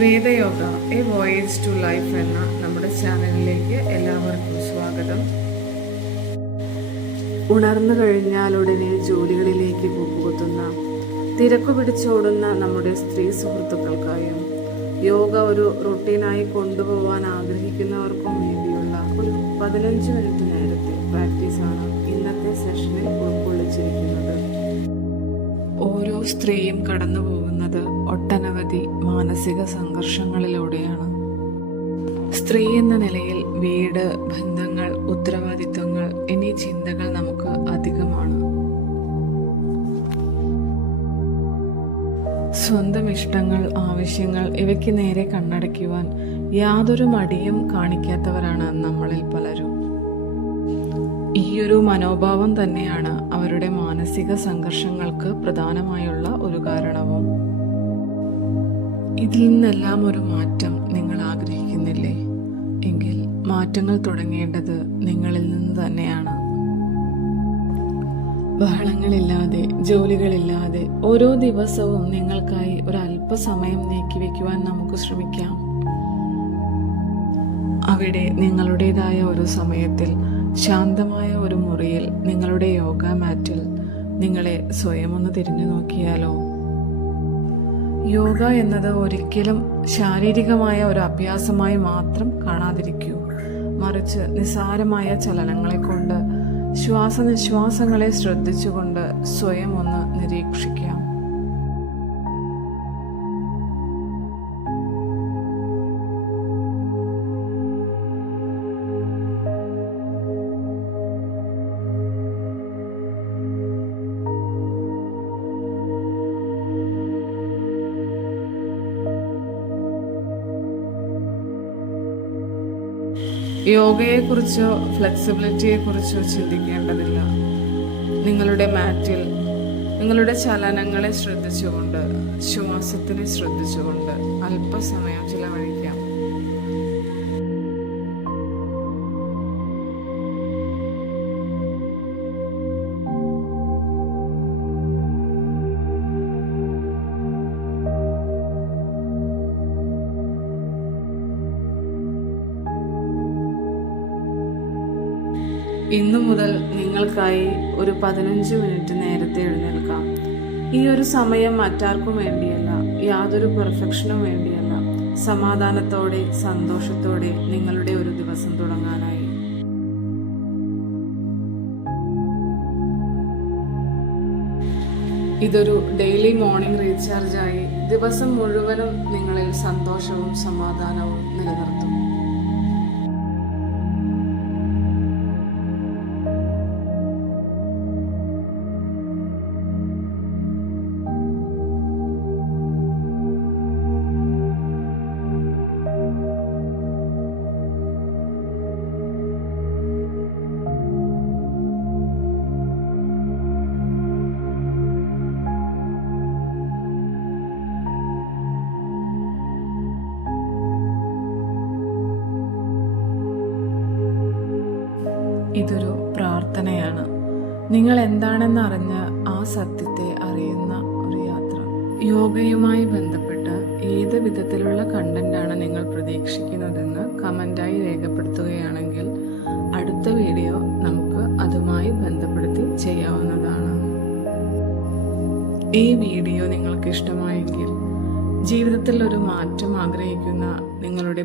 വേദയോഗ A voyage to life എന്ന നമ്മുടെ ചാനലിലേക്ക് എല്ലാവർക്കും സ്വാഗതം. ഉണർന്നു കഴിഞ്ഞാൽ ഉടനെ ജോലികളിലേക്ക് കൂപ്പുകുത്തുന്ന തിരക്കു പിടിച്ചോടുന്ന നമ്മുടെ സ്ത്രീ സുഹൃത്തുക്കൾക്കായും യോഗ ഒരു റുട്ടീനായി കൊണ്ടുപോകാൻ ആഗ്രഹിക്കുന്നവർക്കും വേണ്ടിയുള്ള ഒരു 15 മിനിറ്റ് നേരത്തെ പ്രാക്ടീസാണ് ഇന്നത്തെ സെഷനിൽ ഉൾക്കൊള്ളിച്ചിരിക്കുന്നത്. ഓരോ സ്ത്രീയും കടന്നു പോകുന്നത് ഒട്ടനവധി മാനസിക സംഘർഷങ്ങളിലൂടെയാണ്. സ്ത്രീ എന്ന നിലയിൽ വീട്, ബന്ധങ്ങൾ, ഉത്തരവാദിത്വങ്ങൾ എന്നീ ചിന്തകൾ നമുക്ക് അധികമാണ്. സ്വന്തം ഇഷ്ടങ്ങൾ, ആവശ്യങ്ങൾ ഇവയ്ക്ക് നേരെ കണ്ണടയ്ക്കുവാൻ യാതൊരു മടിയും കാണിക്കാത്തവരാണ് നമ്മളിൽ പലരും. ഈയൊരു മനോഭാവം തന്നെയാണ് അവരുടെ മാനസിക സംഘർഷങ്ങൾക്ക് പ്രധാനമായുള്ള ഒരു കാരണവും. ഇതിൽ നിന്നെല്ലാം ഒരു മാറ്റം നിങ്ങൾ ആഗ്രഹിക്കുന്നില്ലേ? എങ്കിൽ മാറ്റങ്ങൾ തുടങ്ങേണ്ടത് നിങ്ങളിൽ നിന്ന് തന്നെയാണ്. ബഹളങ്ങളില്ലാതെ, ജോലികളില്ലാതെ ഓരോ ദിവസവും നിങ്ങൾക്കായി ഒരു അല്പസമയം നീക്കിവെക്കുവാൻ നമുക്ക് ശ്രമിക്കാം. അവിടെ നിങ്ങളുടേതായ ഒരു സമയത്തിൽ ശാന്തമായ ഒരു മുറിയിൽ നിങ്ങളുടെ യോഗ മാറ്റിൽ നിങ്ങളെ സ്വയം ഒന്ന് തിരിഞ്ഞു നോക്കിയാലോ? യോഗ എന്നത് ഒരിക്കലും ശാരീരികമായ ഒരു അഭ്യാസമായി മാത്രം കാണാതിരിക്കൂ. മറിച്ച് നിസ്സാരമായ ചലനങ്ങളെ കൊണ്ട്, ശ്വാസനിശ്വാസങ്ങളെ ശ്രദ്ധിച്ചുകൊണ്ട് സ്വയം ഒന്ന് നിരീക്ഷിക്കാം. യോഗയെക്കുറിച്ചോ ഫ്ലെക്സിബിലിറ്റിയെക്കുറിച്ചോ ചിന്തിക്കേണ്ടതില്ല. നിങ്ങളുടെ മാറ്റിൽ നിങ്ങളുടെ ചലനങ്ങളെ ശ്രദ്ധിച്ചുകൊണ്ട്, ശ്വാസത്തിനെ ശ്രദ്ധിച്ചുകൊണ്ട് അല്പസമയം ചിലവഴിക്കാം. ഇന്നു മുതൽ നിങ്ങൾക്കായി ഒരു 15 മിനിറ്റ് നേരത്തെ എഴുന്നേൽക്കാം. ഈ ഒരു സമയം മറ്റാർക്കും വേണ്ടിയല്ല, യാതൊരു പെർഫെക്ഷനും വേണ്ടിയല്ല, സമാധാനത്തോടെ, സന്തോഷത്തോടെ നിങ്ങളുടെ ഒരു ദിവസം തുടങ്ങാനായി. ഇതൊരു ഡെയിലി മോർണിംഗ് റീചാർജായി ദിവസം മുഴുവനും നിങ്ങളിൽ സന്തോഷവും സമാധാനവും നിലനിർത്തും. ഇതൊരു പ്രാർത്ഥനയാണ്. നിങ്ങൾ എന്താണെന്ന് അറിഞ്ഞ് ആ സത്യത്തെ അറിയുന്ന ഒരു യാത്ര. യോഗയുമായി ബന്ധപ്പെട്ട് ഏത് വിധത്തിലുള്ള കണ്ടന്റാണ് നിങ്ങൾ പ്രതീക്ഷിക്കുന്നതെന്ന് കമൻ്റായി രേഖപ്പെടുത്തുകയാണെങ്കിൽ അടുത്ത വീഡിയോ നമുക്ക് അതുമായി ബന്ധപ്പെടുത്തി ചെയ്യാവുന്നതാണ്. ഈ വീഡിയോ നിങ്ങൾക്ക് ഇഷ്ടമായെങ്കിൽ, ജീവിതത്തിൽ ഒരു മാറ്റം ആഗ്രഹിക്കുന്ന നിങ്ങളുടെ